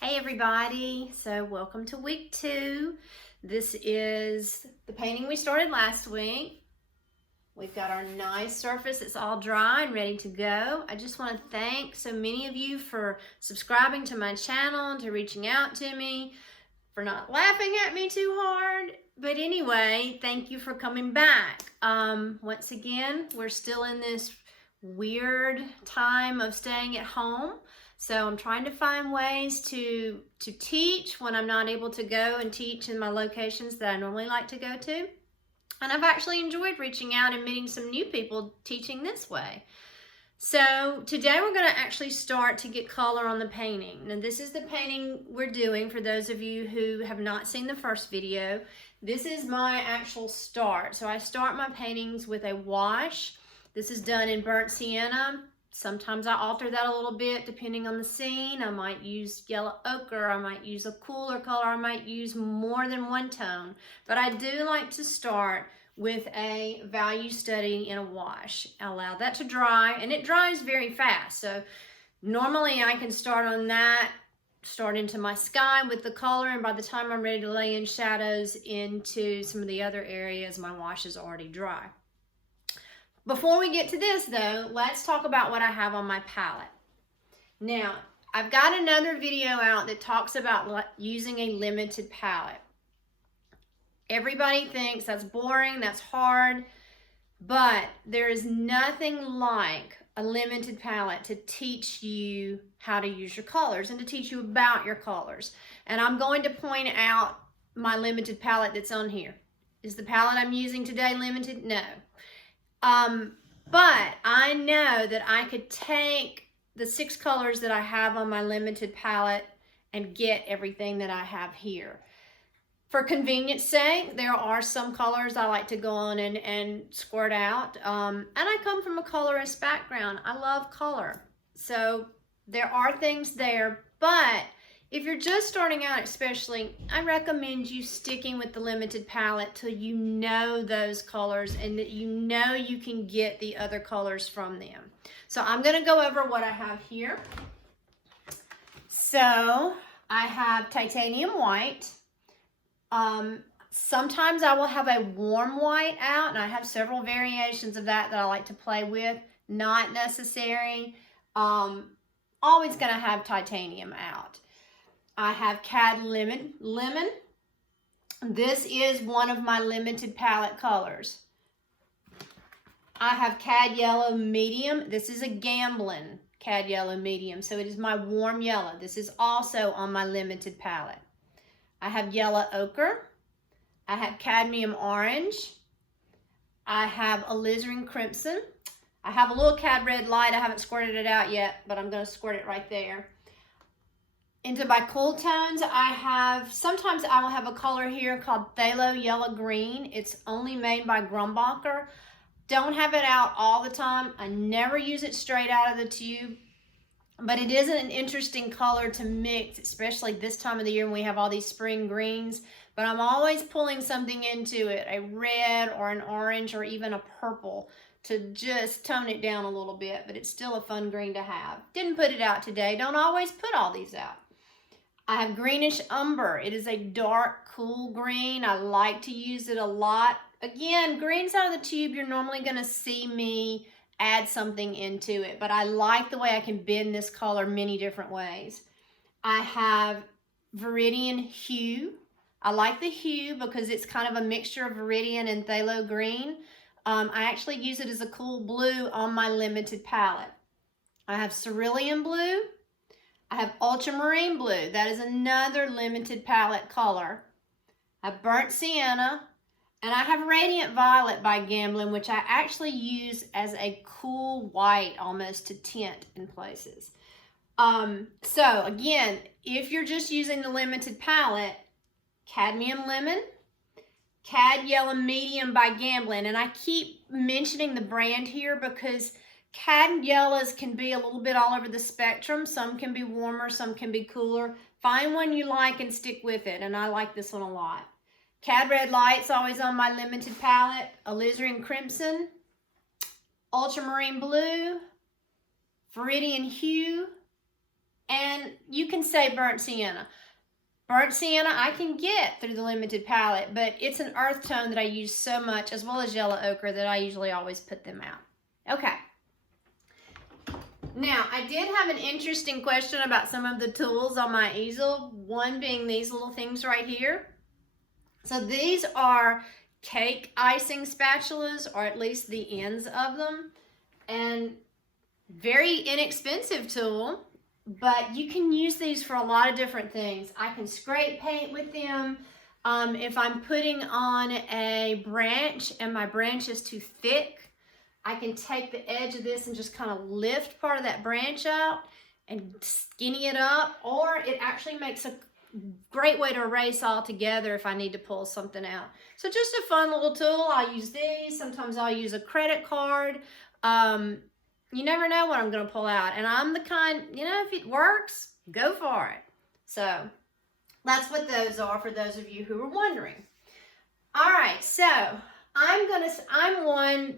Hey everybody, so welcome to week 2. This is the painting we started last week. We've got our nice surface, it's all dry and ready to go. I just want to thank so many of you for subscribing to my channel and to reaching out to me, for not laughing at me too hard. But anyway, thank you for coming back. Once again, we're still in this weird time of staying at home. So I'm trying to find ways to teach when I'm not able to go and teach in my locations that I normally like to go to. And I've actually enjoyed reaching out and meeting some new people teaching this way. So today we're going to actually start to get color on the painting. Now this is the painting we're doing for those of you who have not seen the first video. This is my actual start. So I start my paintings with a wash. This is done in burnt sienna. Sometimes I alter that a little bit depending on the scene. I might use yellow ochre, I might use a cooler color, I might use more than one tone. But I do like to start with a value study in a wash. I allow that to dry, and it dries very fast. So normally I can start on that, start into my sky with the color, and by the time I'm ready to lay in shadows into some of the other areas, my wash is already dry. Before we get to this though, let's talk about what I have on my palette. Now, I've got another video out that talks about using a limited palette. Everybody thinks that's boring, that's hard, but there is nothing like a limited palette to teach you how to use your colors and to teach you about your colors. And I'm going to point out my limited palette that's on here. Is the palette I'm using today limited? No. But I know that I could take the 6 colors that I have on my limited palette and get everything that I have here. For convenience sake, there are some colors I like to go on and squirt out. And I come from a colorist background. I love color. So there are things there, but if you're just starting out especially, I recommend you sticking with the limited palette till you know those colors and that you know you can get the other colors from them. So I'm going to go over what I have here. So I have titanium white. Sometimes I will have a warm white out, and I have several variations of that I like to play with. Not necessary. Always going to have titanium out. I have Cad Lemon. This is one of my limited palette colors. I have Cad Yellow Medium. This is a Gamblin Cad Yellow Medium, so it is my warm yellow. This is also on my limited palette. I have Yellow Ochre. I have Cadmium Orange. I have Alizarin Crimson. I have a little Cad Red Light. I haven't squirted it out yet, but I'm going to squirt it right there. Into my cool tones, sometimes I will have a color here called Phthalo Yellow Green. It's only made by Grumbacher. Don't have it out all the time. I never use it straight out of the tube, but it is an interesting color to mix, especially this time of the year when we have all these spring greens. But I'm always pulling something into it, a red or an orange or even a purple, to just tone it down a little bit, but it's still a fun green to have. Didn't put it out today. Don't always put all these out. I have Greenish Umber. It is a dark, cool green. I like to use it a lot. Again, greens out of the tube, you're normally going to see me add something into it, but I like the way I can bend this color many different ways. I have Viridian Hue. I like the hue because it's kind of a mixture of Viridian and Phthalo Green. I actually use it as a cool blue on my limited palette. I have Cerulean Blue. I have Ultramarine Blue. That is another limited palette color. I have Burnt Sienna. And I have Radiant Violet by Gamblin, which I actually use as a cool white almost to tint in places. So again, if you're just using the limited palette, Cadmium Lemon, Cad Yellow Medium by Gamblin. And I keep mentioning the brand here because Cad Yellows can be a little bit all over the spectrum. Some can be warmer, some can be cooler. Find one you like and stick with it, and I like this one a lot. Cad Red Light's always on my limited palette. Alizarin Crimson, Ultramarine Blue, Viridian Hue, and and you can say burnt sienna. Burnt sienna I can get through the limited palette, but it's an earth tone that I use so much, as well as yellow ochre, that I usually always put them out. Okay. Now, I did have an interesting question about some of the tools on my easel, one being these little things right here. So these are cake icing spatulas, or at least the ends of them, and very inexpensive tool, but you can use these for a lot of different things. I can scrape paint with them. If I'm putting on a branch and my branch is too thick, I can take the edge of this and just kind of lift part of that branch out and skinny it up, or it actually makes a great way to erase all together if I need to pull something out. So just a fun little tool. I'll use these. Sometimes I'll use a credit card. You never know what I'm going to pull out. And I'm the kind, you know, if it works, go for it. So that's what those are for those of you who are wondering. All right, so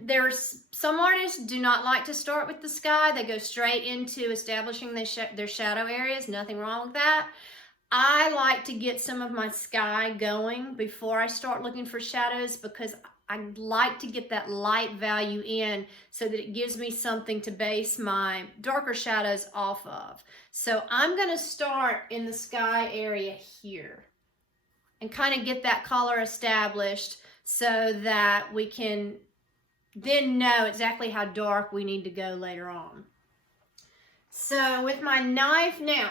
there's some artists do not like to start with the sky. They go straight into establishing their shadow areas. Nothing wrong with that. I like to get some of my sky going before I start looking for shadows, because I like to get that light value in so that it gives me something to base my darker shadows off of. So I'm going to start in the sky area here and kind of get that color established so that we can then know exactly how dark we need to go later on. So with my knife now,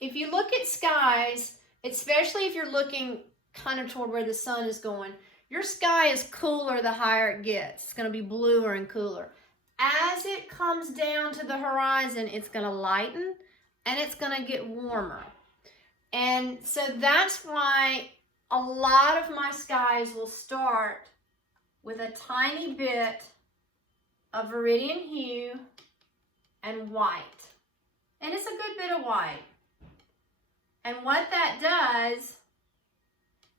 if you look at skies, especially if you're looking kind of toward where the sun is going, your sky is cooler the higher it gets. It's going to be bluer and cooler. As it comes down to the horizon, it's going to lighten and it's going to get warmer. And so that's why a lot of my skies will start with a tiny bit of viridian hue and white. And it's a good bit of white. And what that does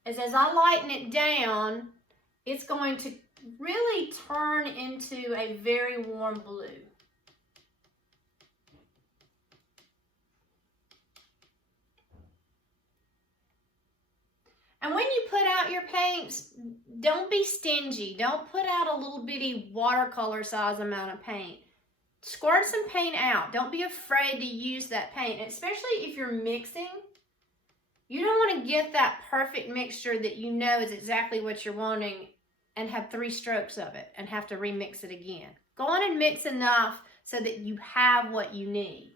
is, as I lighten it down, it's going to really turn into a very warm blue. And when you put out your paints, don't be stingy. Don't put out a little bitty watercolor size amount of paint. Squirt some paint out. Don't be afraid to use that paint, especially if you're mixing. You don't want to get that perfect mixture that you know is exactly what you're wanting and have 3 strokes of it and have to remix it again. Go on and mix enough so that you have what you need.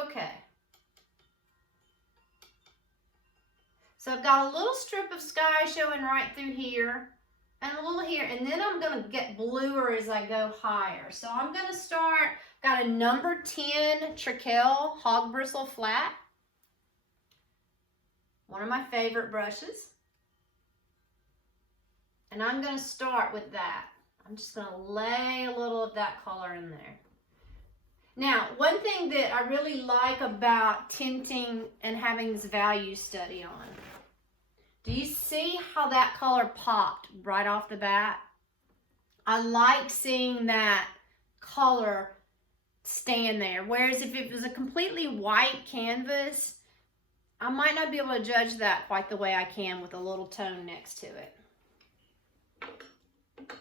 Okay. So I've got a little strip of sky showing right through here. And a little here, and then I'm going to get bluer as I go higher. So I'm going to start, got a number 10 Trekell hog bristle flat. One of my favorite brushes. And I'm going to start with that. I'm just going to lay a little of that color in there. Now, one thing that I really like about tinting and having this value study on, do you see how that color popped right off the bat? I like seeing that color stand there. Whereas if it was a completely white canvas, I might not be able to judge that quite the way I can with a little tone next to it.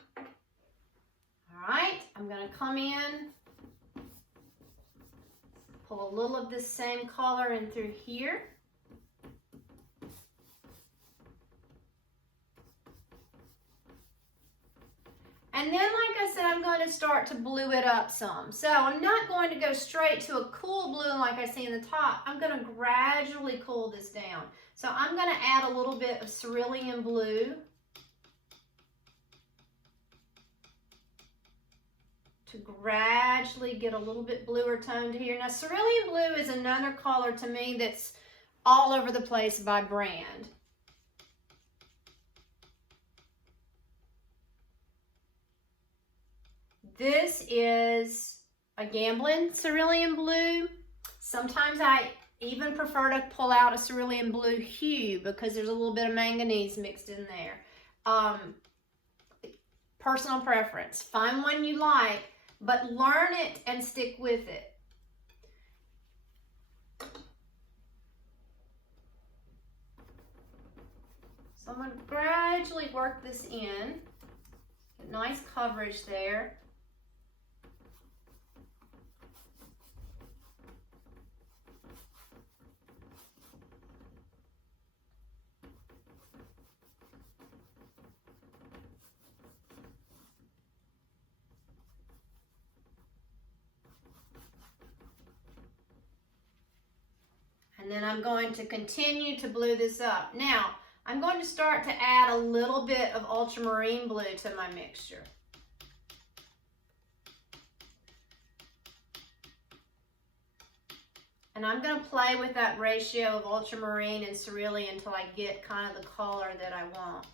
All right, I'm going to come in, pull a little of this same color in through here. And then, like I said, I'm going to start to blue it up some. So I'm not going to go straight to a cool blue like I see in the top. I'm going to gradually cool this down. So I'm going to add a little bit of Cerulean Blue to gradually get a little bit bluer tone to here. Now, Cerulean Blue is another color to me that's all over the place by brand. This is a Gamblin Cerulean Blue. Sometimes I even prefer to pull out a Cerulean Blue hue because there's a little bit of manganese mixed in there. personal preference. Find one you like, but learn it and stick with it. So I'm going to gradually work this in. Get nice coverage there. And then I'm going to continue to blue this up. Now, I'm going to start to add a little bit of ultramarine blue to my mixture. And I'm going to play with that ratio of ultramarine and cerulean until I get kind of the color that I want.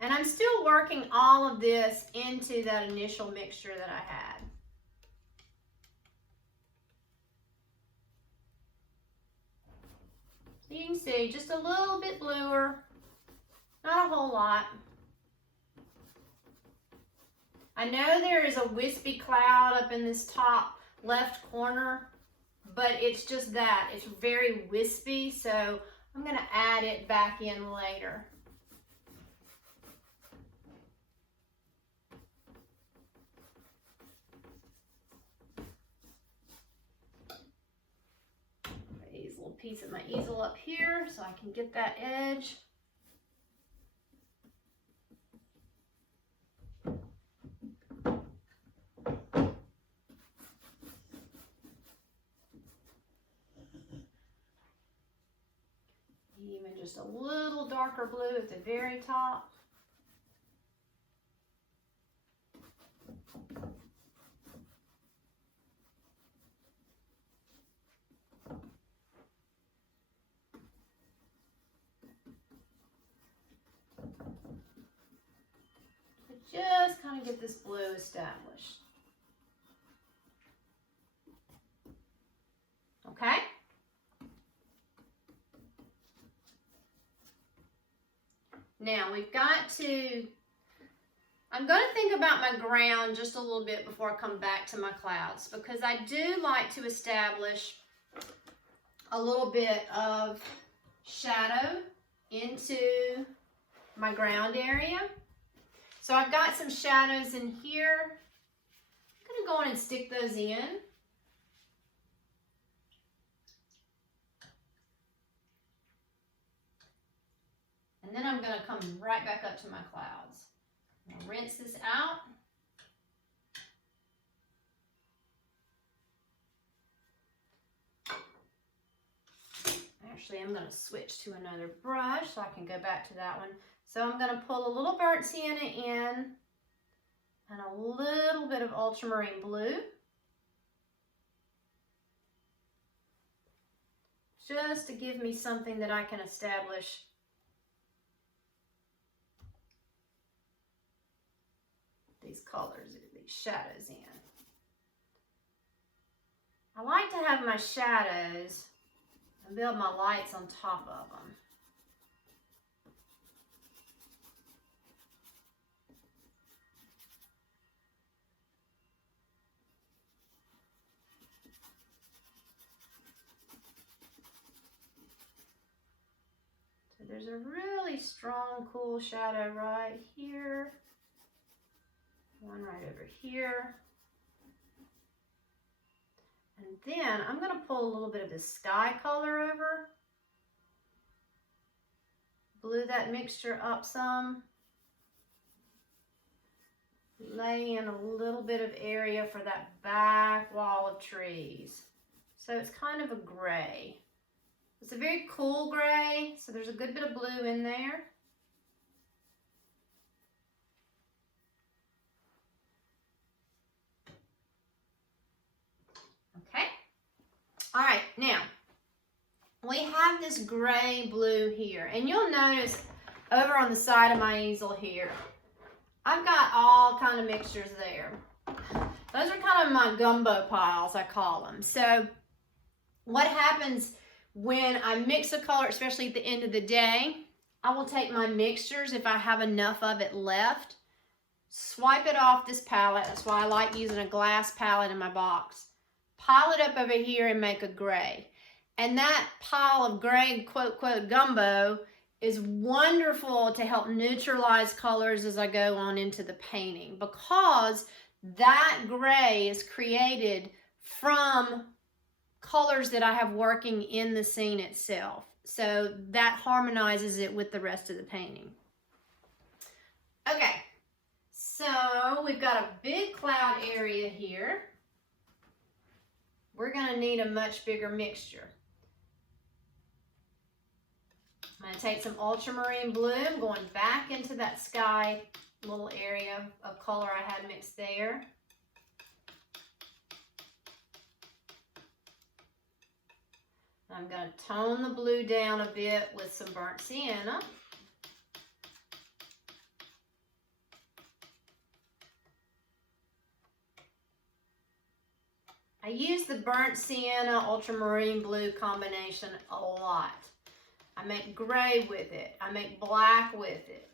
And I'm still working all of this into that initial mixture that I had. You can see just a little bit bluer, not a whole lot. I know there is a wispy cloud up in this top left corner, but it's just that. It's very wispy, so I'm going to add it back in later. Piece of my easel up here so I can get that edge. Even just a little darker blue at the very top. Just kind of get this blue established. Okay? Now we've got to, I'm going to think about my ground just a little bit before I come back to my clouds, because I do like to establish a little bit of shadow into my ground area. So I've got some shadows in here. I'm going to go in and stick those in. And then I'm going to come right back up to my clouds. I'm going to rinse this out. Actually, I'm going to switch to another brush so I can go back to that one. So I'm going to pull a little burnt sienna in and a little bit of ultramarine blue. Just to give me something that I can establish these colors, these shadows in. I like to have my shadows and build my lights on top of them. There's a really strong, cool shadow right here. One right over here. And then I'm going to pull a little bit of the sky color over. Blue that mixture up some. Lay in a little bit of area for that back wall of trees. So it's kind of a gray. It's a very cool gray, so there's a good bit of blue in there. Okay. All right, now we have this gray blue here, and you'll notice over on the side of my easel here, I've got all kind of mixtures there. Those are kind of my gumbo piles, I call them. So what happens when I mix a color, especially at the end of the day, I will take my mixtures if I have enough of it left. swipe it off this palette. That's why I like using a glass palette in my box. Pile it up over here and make a gray. And that pile of gray, quote, quote, gumbo is wonderful to help neutralize colors as I go on into the painting, because that gray is created from colors that I have working in the scene itself. So that harmonizes it with the rest of the painting. Okay, so we've got a big cloud area here. We're gonna need a much bigger mixture. I'm gonna take some Ultramarine Blue. I'm going back into that sky little area of color I had mixed there. I'm going to tone the blue down a bit with some burnt sienna. I use the burnt sienna ultramarine blue combination a lot. I make gray with it. I make black with it.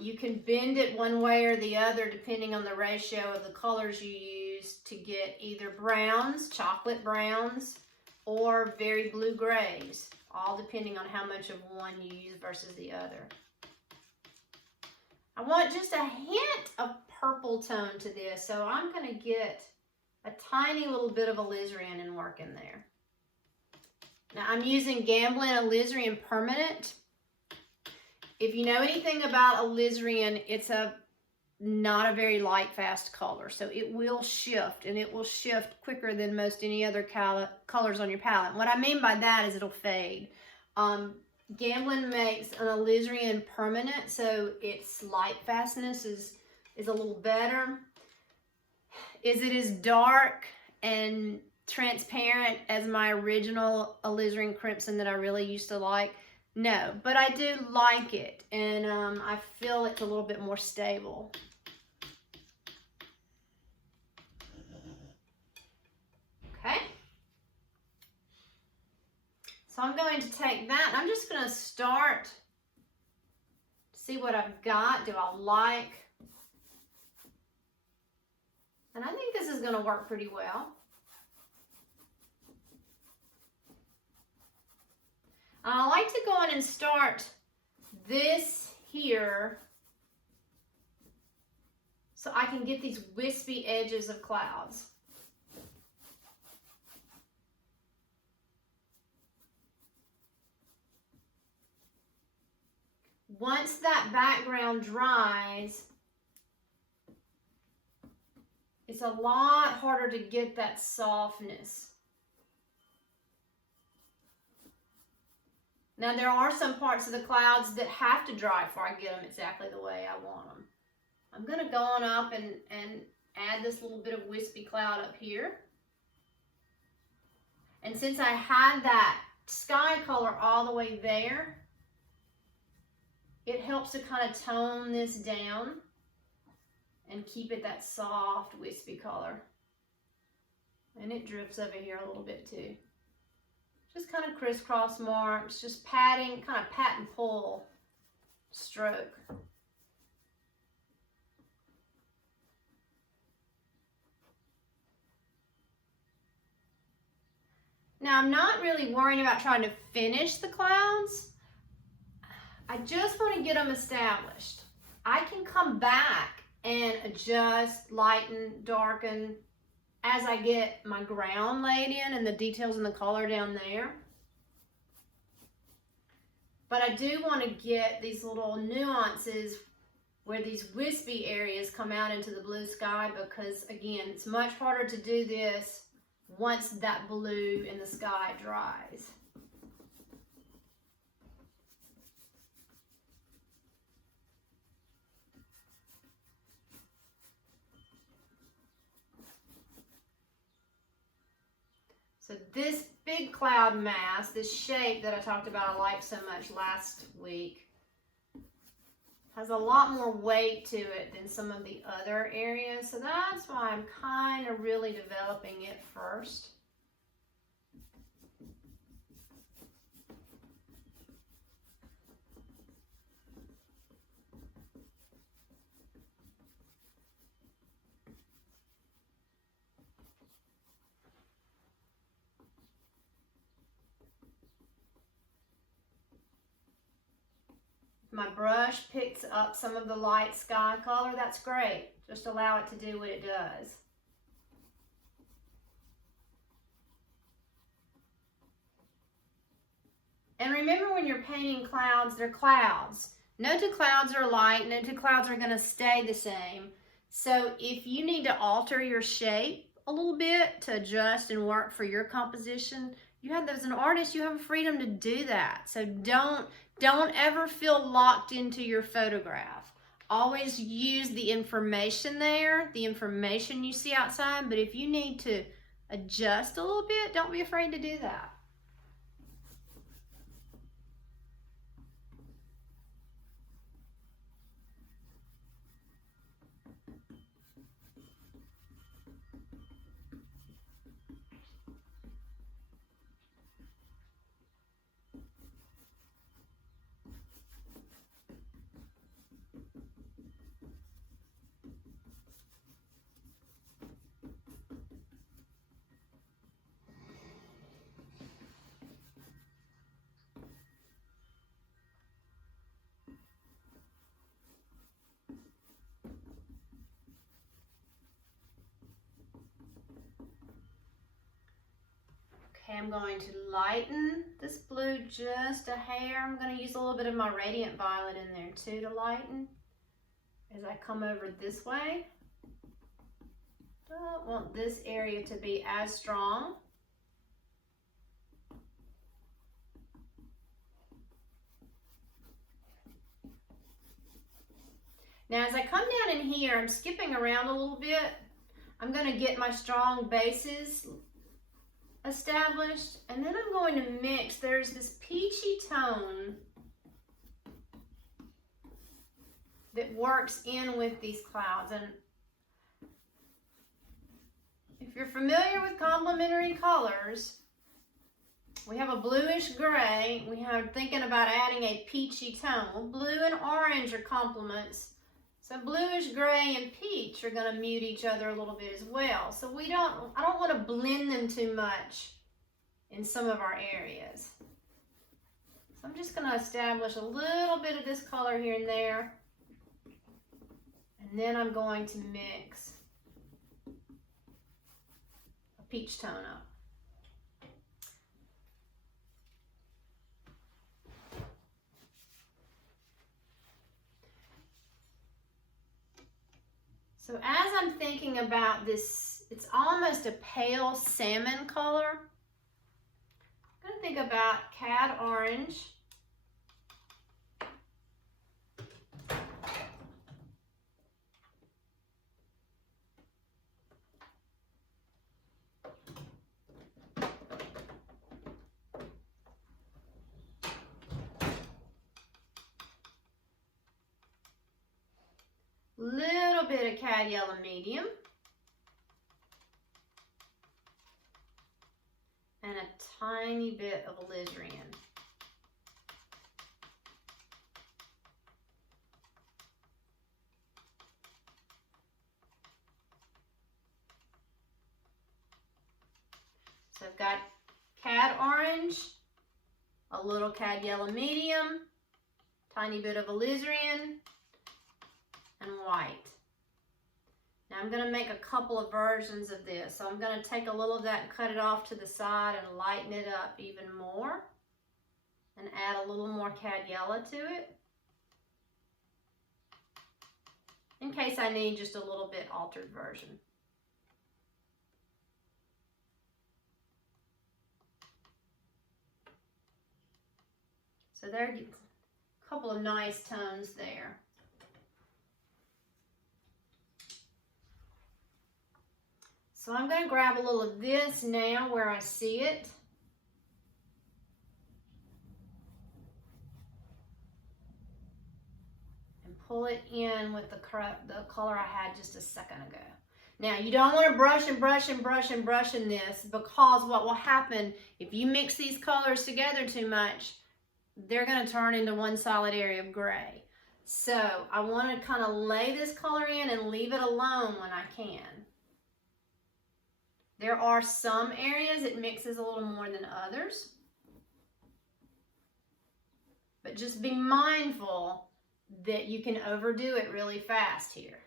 You can bend it one way or the other depending on the ratio of the colors you use to get either browns, chocolate browns, or very blue grays, all depending on how much of one you use versus the other. I want just a hint of purple tone to this, so I'm going to get a tiny little bit of alizarin and work in there. Now I'm using Gamblin Alizarin Permanent. If you know anything about alizarin, it's not a very light, fast color, so it will shift, and it will shift quicker than most any other colors on your palette. And what I mean by that is it'll fade. Gamblin makes an alizarin permanent, so its light fastness is a little better. Is it as dark and transparent as my original alizarin crimson that I really used to like? No, but I do like it, and I feel it's a little bit more stable. Okay. So I'm going to take that, and I'm just going to start, see what I've got. Do I like? And I think this is going to work pretty well. I like to go in and start this here so I can get these wispy edges of clouds. Once that background dries, it's a lot harder to get that softness. Now, there are some parts of the clouds that have to dry before I get them exactly the way I want them. I'm going to go on up and add this little bit of wispy cloud up here. And since I had that sky color all the way there, it helps to kind of tone this down and keep it that soft, wispy color. And it drips over here a little bit too. Just kind of crisscross marks, just patting, kind of pat and pull stroke. Now, I'm not really worrying about trying to finish the clouds. I just want to get them established. I can come back and adjust, lighten, darken as I get my ground laid in and the details and the color down there. But I do want to get these little nuances where these wispy areas come out into the blue sky, because again, it's much harder to do this once that blue in the sky dries. So this big cloud mass, this shape that I talked about I liked so much last week, has a lot more weight to it than some of the other areas. So that's why I'm kind of really developing it first. my brush picks up some of the light sky color, that's great. Just allow it to do what it does. And remember, when you're painting clouds, they're clouds. No two clouds are alike, no two clouds are gonna stay the same. So if you need to alter your shape a little bit to adjust and work for your composition, you have, as an artist, you have freedom to do that. So don't ever feel locked into your photograph. Always use the information there, the information you see outside, but if you need to adjust a little bit, don't be afraid to do that. Okay, I'm going to lighten this blue just a hair. I'm going to use a little bit of my Radiant Violet in there too to lighten as I come over this way. Don't want this area to be as strong. Now as I come down in here, I'm skipping around a little bit. I'm going to get my strong bases established, and then I'm going to mix. There's this peachy tone that works in with these clouds, and if you're familiar with complementary colors, we have a bluish gray. We are thinking about adding a peachy tone. Well, blue and orange are complements. So bluish gray and peach are going to mute each other a little bit as well. So I don't want to blend them too much in some of our areas. So I'm just going to establish a little bit of this color here and there. And then I'm going to mix a peach tone up. So as I'm thinking about this, it's almost a pale salmon color. I'm going to think about cad orange. Little bit of cad yellow medium, and a tiny bit of alizarin. So I've got cad orange, a little cad yellow medium, tiny bit of alizarin, and white. Now I'm going to make a couple of versions of this. So I'm going to take a little of that and cut it off to the side and lighten it up even more and add a little more cad yellow to it in case I need just a little bit altered version. So there are a couple of nice tones there. So I'm going to grab a little of this now where I see it. And pull it in with the color I had just a second ago. Now you don't want to brush and brush and brush and brush in this, because what will happen if you mix these colors together too much, they're going to turn into one solid area of gray. So I want to kind of lay this color in and leave it alone when I can. There are some areas it mixes a little more than others. But just be mindful that you can overdo it really fast here.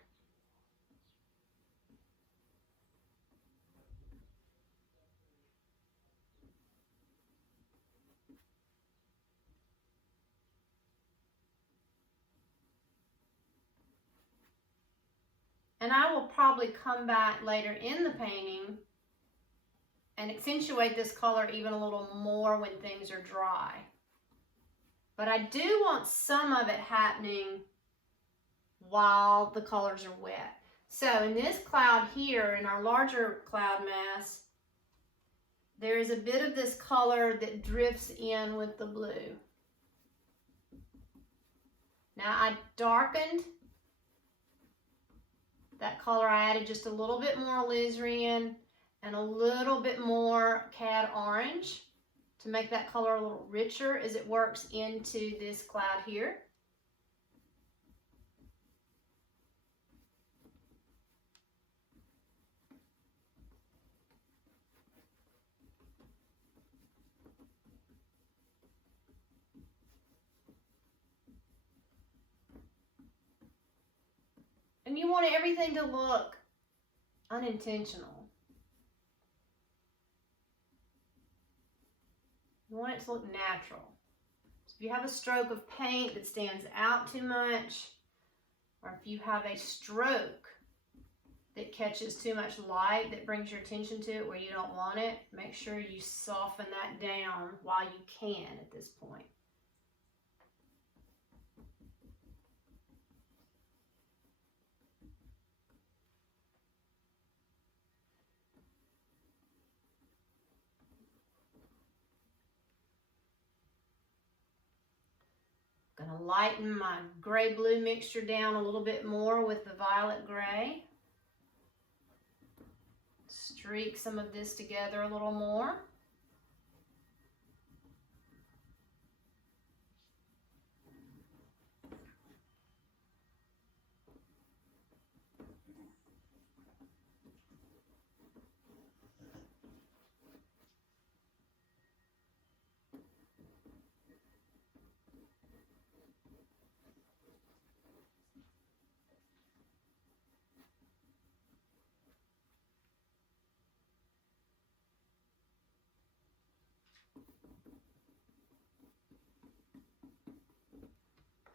And I will probably come back later in the painting and accentuate this color even a little more when things are dry. But I do want some of it happening while the colors are wet. So in this cloud here, in our larger cloud mass, there is a bit of this color that drifts in with the blue. Now I darkened that color. I added just a little bit more alizarin and a little bit more cad orange to make that color a little richer as it works into this cloud here. And you want everything to look unintentional. You want it to look natural. So if you have a stroke of paint that stands out too much, or if you have a stroke that catches too much light that brings your attention to it where you don't want it, make sure you soften that down while you can at this point. I'm going to lighten my gray-blue mixture down a little bit more with the violet gray. Streak some of this together a little more.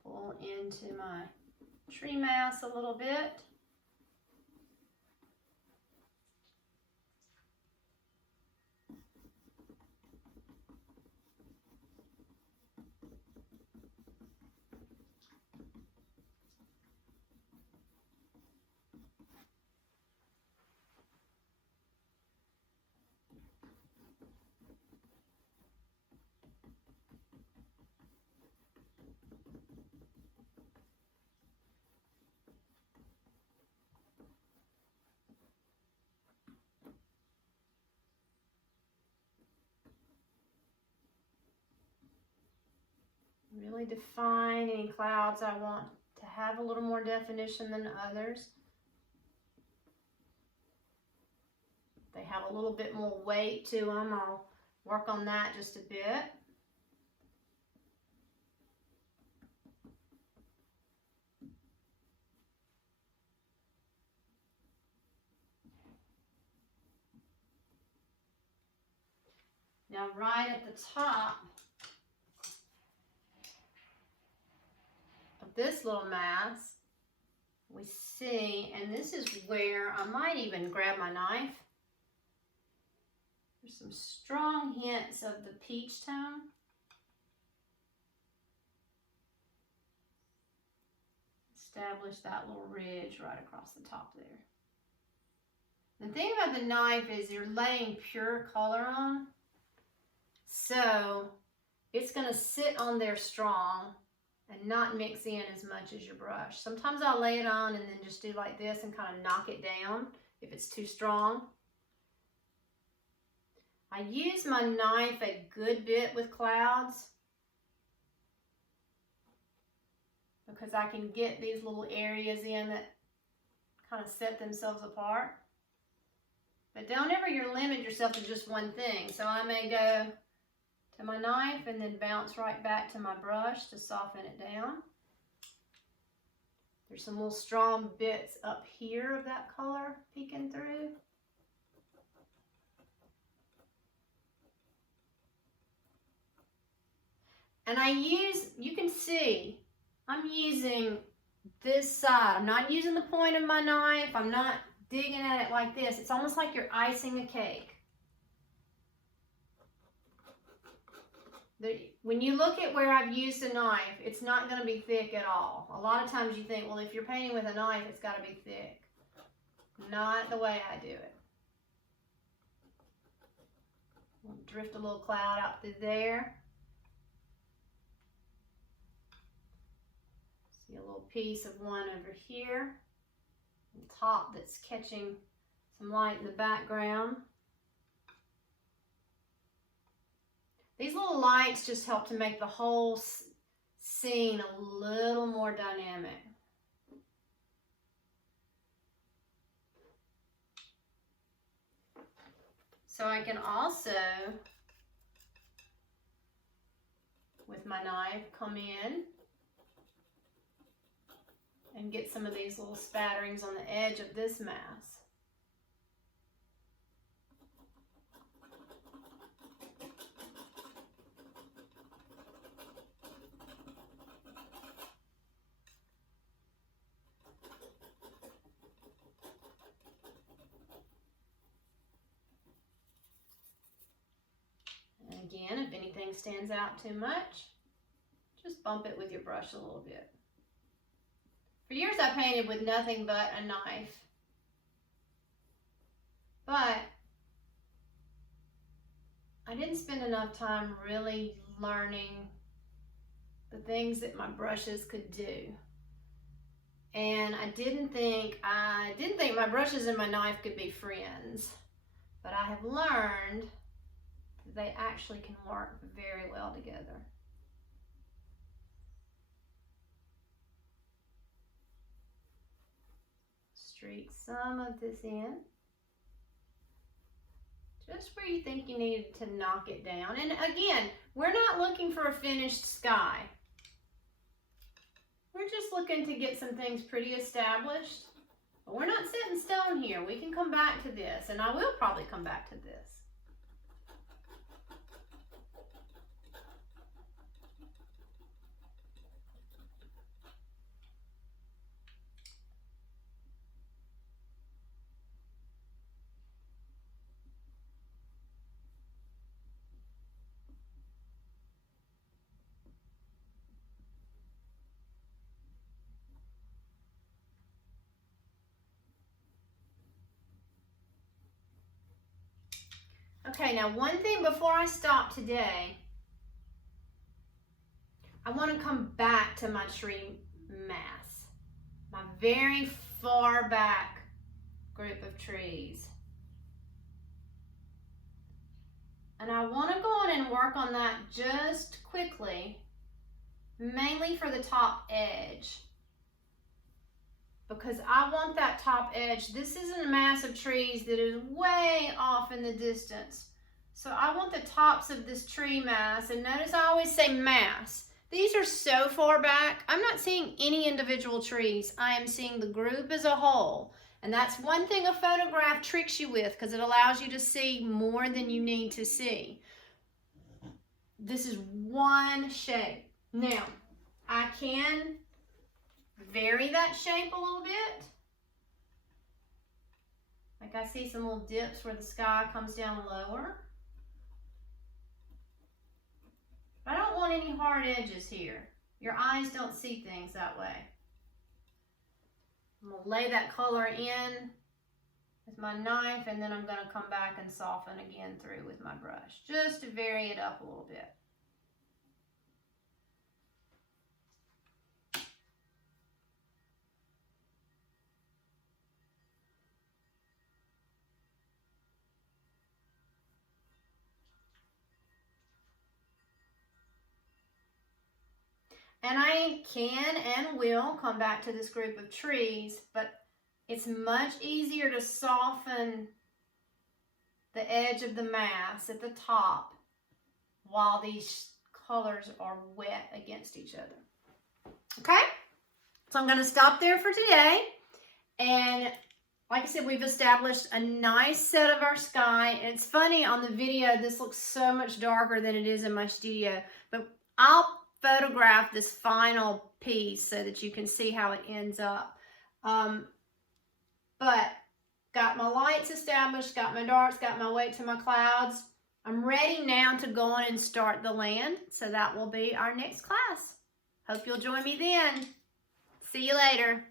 Pull into my tree mass a little bit. Really define any clouds I want to have a little more definition than others. They have a little bit more weight to them. I'll work on that just a bit. Now right at the top of this little mass, we see, and this is where I might even grab my knife. There's some strong hints of the peach tone. Establish that little ridge right across the top there. The thing about the knife is you're laying pure color on, so it's going to sit on there strong and not mix in as much as your brush. Sometimes I'll lay it on and then just do like this and kind of knock it down if it's too strong. I use my knife a good bit with clouds because I can get these little areas in that kind of set themselves apart. But don't ever limit yourself to just one thing. So I may go to my knife and then bounce right back to my brush to soften it down. There's some little strong bits up here of that color peeking through. And you can see, I'm using this side. I'm not using the point of my knife. I'm not digging at it like this. It's almost like you're icing a cake. When you look at where I've used a knife, it's not going to be thick at all. A lot of times you think, well, if you're painting with a knife, it's got to be thick. Not the way I do it. We'll drift a little cloud out through there. See a little piece of one over here. On top that's catching some light in the background. These little lights just help to make the whole scene a little more dynamic. So I can also, with my knife, come in and get some of these little spatterings on the edge of this mass. Again, if anything stands out too much, just bump it with your brush a little bit. For years I painted with nothing but a knife, but I didn't spend enough time really learning the things that my brushes could do. And I didn't think my brushes and my knife could be friends, but I have learned they actually can work very well together. Streak some of this in, just where you think you needed to knock it down. And again, we're not looking for a finished sky. We're just looking to get some things pretty established. But we're not set in stone here. We can come back to this, and I will probably come back to this. Okay, now one thing before I stop today, I want to come back to my tree mass, my very far back group of trees. And I want to go on and work on that just quickly, mainly for the top edge. Because I want that top edge. This isn't a mass of trees that is way off in the distance. So I want the tops of this tree mass, and notice I always say mass. These are so far back, I'm not seeing any individual trees. I am seeing the group as a whole. And that's one thing a photograph tricks you with, because it allows you to see more than you need to see. This is one shape. Now, I can vary that shape a little bit. Like I see some little dips where the sky comes down lower. But I don't want any hard edges here. Your eyes don't see things that way. I'm going to lay that color in with my knife, and then I'm going to come back and soften again through with my brush, just to vary it up a little bit. And I can and will come back to this group of trees, but it's much easier to soften the edge of the mass at the top while these colors are wet against each other. Okay? So I'm going to stop there for today. And like I said, we've established a nice set of our sky. It's funny, on the video, this looks so much darker than it is in my studio. But I'll photograph this final piece so that you can see how it ends up. But got my lights established, got my darks, got my weight to my clouds. I'm ready now to go on and start the land. So that will be our next class. Hope you'll join me then. See you later.